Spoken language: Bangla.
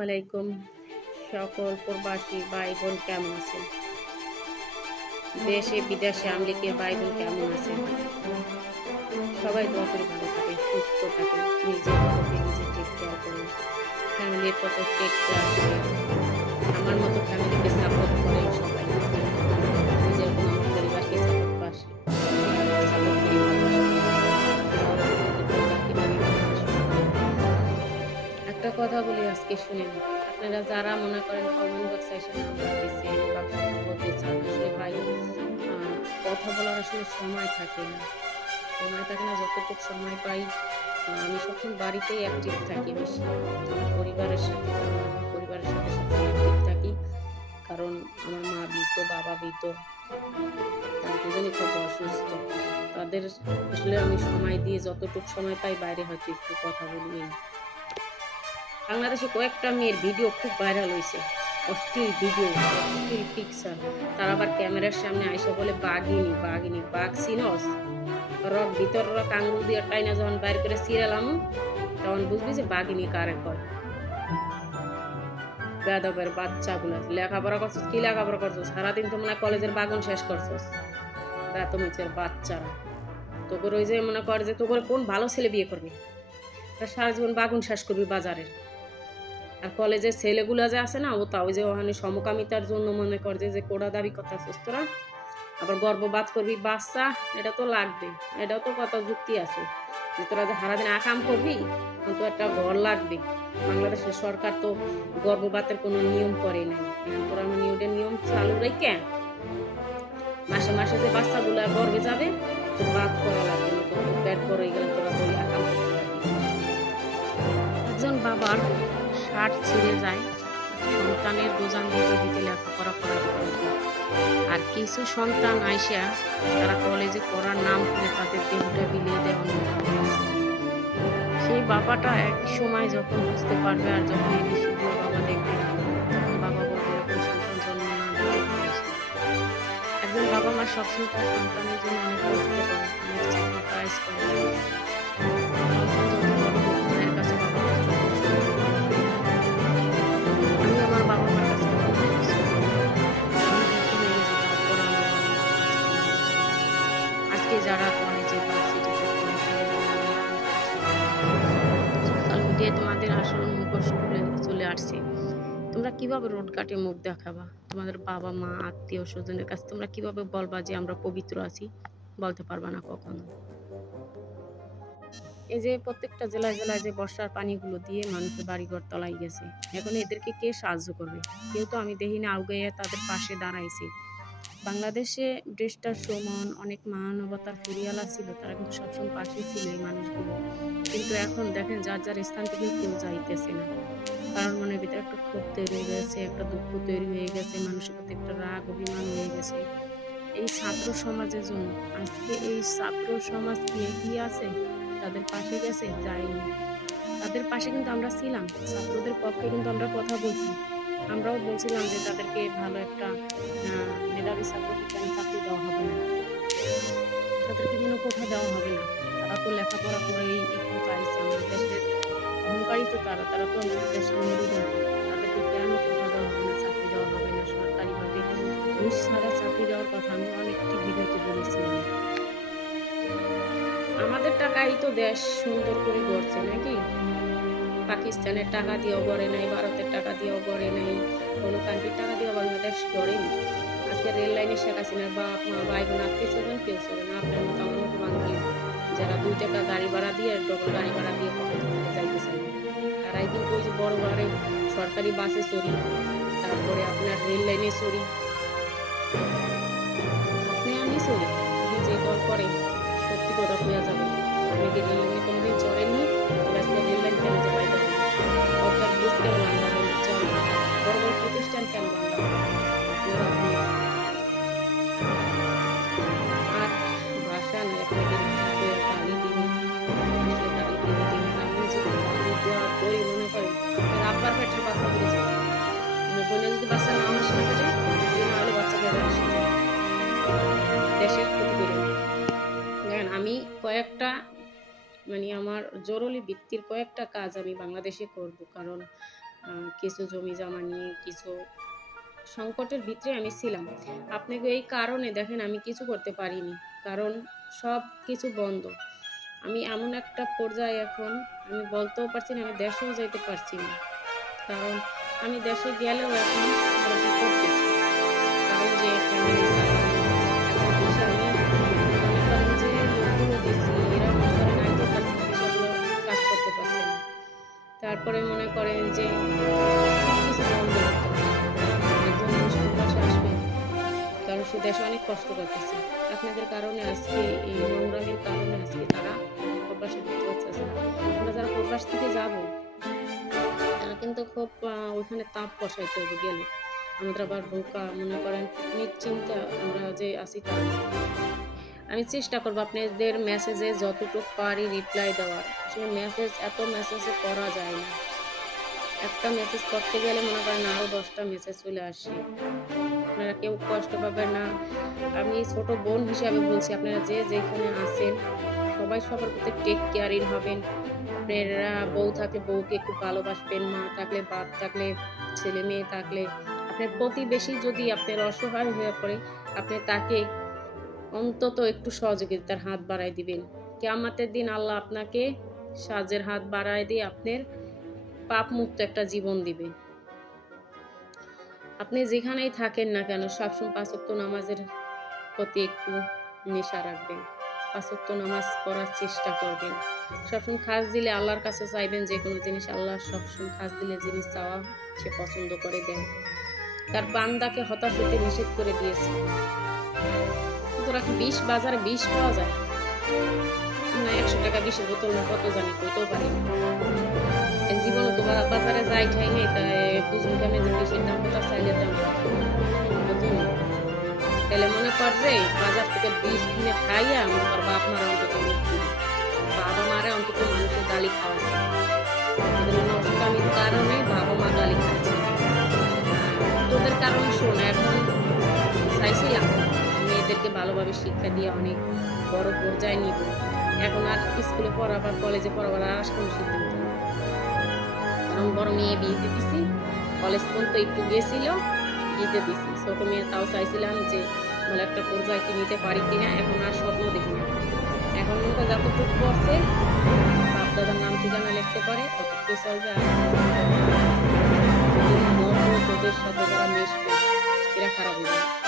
আসসালামু আলাইকুম। সকল প্রবাসী ভাই বোন কেমন আছেন? দেশে বিদেশে আমলিকের ভাই বোন কেমন আছেন? সবাই দোয়া করে ভালো থাকেন, সুস্থ থাকেন, নিজের প্রতি নিজে টেক কেয়ার করেন, ফ্যামিলির প্রতি টেক কেয়ার করেন। আমার মতো ফ্যামিলিকে সাপোর্ট করেন সবাই। নিজের আমার পরিবারকে সাপোর্ট পাশে সাপোর্ট করি, ভালোবাসি। পরিবারকে নিয়ে একটা কথা বলি আজকে শুনেন। আপনারা যারা মনে করেন কমেন্ট বক্সে এসে নাম্বার দিচ্ছেন বা কথা বলতে চান, আসলে ভাই কথা বলার আসলে সময় থাকে না। সময় থাকে না, যতটুকু সময় পাই আমি সবসময় বাড়িতেই অ্যাক্টিভ থাকি বেশি। আমার পরিবারের সাথে সাথে অ্যাক্টিভ থাকি। কারণ আমার মা বৃদ্ধ, বাবা বৃদ্ধ, তারা দুজনই খুব অসুস্থ। তাদের আসলে আমি সময় দিয়ে যতটুকু সময় পাই বাইরে হয়তো একটু কথা বলি। বাংলাদেশে কয়েকটা মেয়ের ভিডিও খুব ভাইরাল হয়েছে, অশ্লীল ভিডিও, অশ্লীল পিকচার। তারা আবার ক্যামেরার সামনে আইসা বলে বাঘিনী বাঘিনী, বাঘ সিনস রক ভিতর রক আঙুল দিয়ে টাইনা যখন বাইর করে সিরালাম তখন বুঝবি যে বাঘিনী কারে কয়। বেদবের বাচ্চাগুলো লেখাপড়া করছিস, কি লেখাপড়া করছিস? সারাদিন তো মনে হয় কলেজের বাগন শেষ করছিস। বেতমিচের বাচ্চারা তোকে ওই যে মনে কর যে তোকে কোন ভালো ছেলে বিয়ে করবে, সারা জীবন বাগুন শেষ করবি বাজারের। আর কলেজের ছেলেগুলো যে আছে না, ও তা ওই যে ওখানে সমকামিতার জন্য মনে কর যে কোড়া দাবি কথা তোরা আবার গর্ভপাত করবি বাচ্চা, এটা তো লাগবে, এটাও তো কথা যুক্তি আছে যে তোরা যে সারাদিন আকাম করবি কিন্তু একটা ঘর লাগবে। বাংলাদেশের সরকার তো গর্ভপাতের কোনো নিয়ম করে নাই, তোরা নিয়ম চালু রেখে মাসে মাসে যে বাচ্চাগুলো গর্ভে যাবে তো বাদ করা লাগবে না, তো পেট বড় হয়ে গেলে তোরা তো আকাম করতে লাগবে। একজন বাবার শার্ট ছিঁড়ে যায় সন্তানের বোঝান দিতে দিতে লেখাপড়া করাতে পারবে। আর কিছু সন্তান আইসা তারা কলেজে পড়ার নাম করে তাদের দেহটা বিলিয়ে দেওয়া সেই বাবাটা এক সময় যখন বুঝতে পারবে আর যখন এই বিষয়গুলো বাবা দেখবে তখন বাবা বলবে এরকম সন্তান জন্ম না দিতে পারেছে। একজন বাবা মা সবসময় তার সন্তানের জন্য অনেক কষ্ট করে, অনেক স্যাক্রিফাইস করে। যারা কলেজে ভার্সিটিতে সোশ্যাল মিডিয়ায় তোমাদের আসল মুখোশ খুলে চলে আসছে, তোমরা কিভাবে রোড কাটে মুখ দেখাবা? তোমাদের বাবা মা আত্মীয় স্বজনের কাছে তোমরা কিভাবে বলবা যে আমরা পবিত্র আছি? বলতে পারবা না কখনো। এই যে প্রত্যেকটা জেলায় জেলায় যে বর্ষার পানিগুলো দিয়ে মানুষের বাড়িঘর তলায় গেছে, এখন এদেরকে কে সাহায্য করবে? কেউ তো আমি দেখি না আউগে তাদের পাশে দাঁড়াইছে। বাংলাদেশে ব্রিটিশটার সুমন অনেক মানবতার ফেরিওয়ালা ছিল, তারা কিন্তু সবসময় পাশে ছিল এই মানুষগুলো। কিন্তু এখন দেখেন যার যার স্থান থেকে কেউ যাইতেছে না, কারণ মনের ভিতরে একটা ক্ষোভ তৈরি হয়ে গেছে, একটা দুঃখ তৈরি হয়ে গেছে, মানুষের প্রতি একটা রাগ অভিমান হয়ে গেছে এই ছাত্র সমাজের জন্য। আজকে এই ছাত্র সমাজ কি এগিয়ে আছে? তাদের পাশে গেছে? যায়নি। তাদের পাশে কিন্তু আমরা ছিলাম, ছাত্রদের পক্ষে কিন্তু আমরা কথা বলছি। আমরাও বলছিলাম যে তাদেরকে ভালো একটা মেধাবী ছাত্রকে কেন চাকরি দেওয়া হবে না, তাদেরকে কেন কোঠা দেওয়া হবে না? তারা তো লেখাপড়া করে এই কিন্তু আইসে, আমাদের দেশের অহংকারী তো তারা, তারা তো আমাদের দেশের মেরুদণ্ড। তাদেরকে কেন কোঠা দেওয়া হবে না, চাকরি দেওয়া হবে না সরকারিভাবে? ঘুষ ছাড়া চাকরি দেওয়ার কথা আমি অনেকটি ভিডিওতে বলেছিলাম। আমাদের টাকাই তো দেশ সুন্দর করে গড়ছে নাকি? পাকিস্তানের টাকা দিয়েও গড়ে নাই, ভারতের টাকা দিয়েও গড়ে নাই, কোনো কান্ট্রির টাকা দিয়েও বাংলাদেশ গড়েনি। আজকে রেল লাইনে শেখ হাসিনার বাপ মা ভাই বোন আত্মীয় স্বজন কেউ চলে না। আপনার মতো আমার মতো বাঙালি যারা 2 টাকা গাড়ি ভাড়া দিয়ে ডবল গাড়ি ভাড়া দিয়ে পকেট থেকে যাইতে চাই না, তারাই কিন্তু ওই যে বড় গাড়ি সরকারি বাসে চড়ি, তারপরে আপনার রেল লাইনে চড়ি, আপনি আমি চড়ি। যে দল করে সত্যি কথা হইয়া যাবে, আপনি কি রেল লাইনে কোনোদিন চড়েননি? আজকে রেল লাইন কেন চালাই যাবে? সরকার বুঝ কেন বাংলা বলে চলে? বড় বড় প্রতিষ্ঠান কেন বাংলা বলে? আর ভাষা নেই, আপনাকে গালি দিব, আসলে গালি দিব দিন আপনি যদি গালি দেওয়া করি মনে করেন আব্বার পেটের বাচ্চা বলে যাবে, মানে বোনে যদি বাচ্চা না আসে পেটে না হলে বাচ্চা বেড়ে আসে দেশের ক্ষতি করে। দেখেন আমি কয়েকটা মানে আমার জরুরি ভিত্তির কয়েকটা কাজ আমি বাংলাদেশে করব, কারণ কিছু জমি জমা নিয়ে কিছু সংকটের ভিতরে আমি ছিলাম। আপনাকে এই কারণে দেখেন আমি কিছু করতে পারিনি। কারণ সব কিছু বন্ধ। আমি এমন একটা পর্যায়ে এখন আমি বলতেও পারছি না, আমি দেশেও যাইতে পারছি না। কারণ আমি দেশে গেলেও এখন আরো করতেছি। কারণ যে ফ্যামিলি চালানো, এখন দেশে আমি মনে করেন যে লোকগুলো দিছি, এরা মনে করেন আইতেও পারছে না, বিষয়গুলো কাজ করতে পারছে না। তারপরে মনে করেন যে সবকিছু বন্ধ করতে হবে। একজন মানুষ প্রবাসে আসবে, কারণ সে দেশে অনেক কষ্ট করতেছে। আপনাদের কারণে আজকে এই নোংরামির কারণে আজকে তারা প্রবাসে ঢুকতে পারতেছে না। আমরা যারা প্রবাস থেকে যাব, তারা কিন্তু খুব ওইখানে তাপ বসাইতে হবে গেলে। আমাদের আবার ঢোকা মনে করেন নিশ্চিন্তে আমরা যে আছি তা না। আমি চেষ্টা করব আপনাদের মেসেজে যতটুকু পারি রিপ্লাই দেওয়ার। আসলে এত মেসেজে করা যায় না। একটা মেসেজ করতে গেলে মনে করেন আরো 10টা মেসেজ চলে আসে। আপনারা কেউ কষ্ট পাবেন না। আমি ছোট বোন হিসাবে বলছি, আপনারা যে যেখানে আছেন সবাই সবার প্রতি টেক কেয়ারিং হবেন। আপনারা বউ থাকলে বউকে একটু ভালোবাসবেন, মা থাকলে বাপ থাকলে ছেলে মেয়ে থাকলে আপনার প্রতিবেশী যদি আপনার অসহায় হয়ে পড়ে, আপনি তাকে অন্তত একটু সহযোগিতার হাত বাড়ায় দিবেন। কিয়ামতের দিন আল্লাহ আপনাকে সাহায্যের হাত বাড়ায় দিয়ে আপনার পাপ মুক্ত একটা জীবন দিবে। আপনি যেখানেই থাকেন না কেন সবসময় 5 ওয়াক্ত নামাজের প্রতি একটু নেশা রাখবেন। 5 ওয়াক্ত নামাজ পড়ার চেষ্টা করবেন। সবসময় খাস দিলে আল্লাহর কাছে চাইবেন যে কোনো জিনিস, আল্লাহ সবসময় খাস দিলে জিনিস চাওয়া সে পছন্দ করে দেয়। তার বান্দাকে হতাশ হতে নিষেধ করে দিয়েছে। সুতরাং বাজারে বিষ পাওয়া যায় না, 100 টাকা বিষের বোতল না কত জানি কইতেও পারি না। জীবনে তো বাজারে যাই খাই নাই, তাই বুঝুন কেমন যে বিষের দাম কত, চাইলে দাম বুঝুন। তাহলে মনে কর যে বাজার থেকে বিষ কিনে খাইয়া মনে কর বাপ মারা অন্তত বাবা মারা অন্তত মানুষের গালি খাওয়াছে। নষ্টকামীর কারণে বাবা মা গালি খাচ্ছে। তোদের কারণে শোন, এখন চাইছিলাম মেয়েদেরকে ভালোভাবে শিক্ষা দিয়ে অনেক বড় পর্যায়ে নিব। এখন আর স্কুলে পড়াবার কলেজে পড়াবার আর কোনো সিদ্ধান্ত নেই। কারণ বড় মেয়ে বিয়ে দিতেছি, কলেজ পর্যন্ত একটু গিয়েছিল, দিতে দিছি। ছোট মেয়ে তাও চাইছিলাম যে ভালো একটা পর্যায়ে কি নিতে পারি কিনা, এখন আর স্বপ্ন দেখি না। এখন মনে যতটুকু পড়ছে বাপ দাদার নাম ঠিকানা লিখতে পারে ততটুকু চলবে। আর তোদের সাথে যারা মিশবে এরা খারাপ হয়ে যাবে।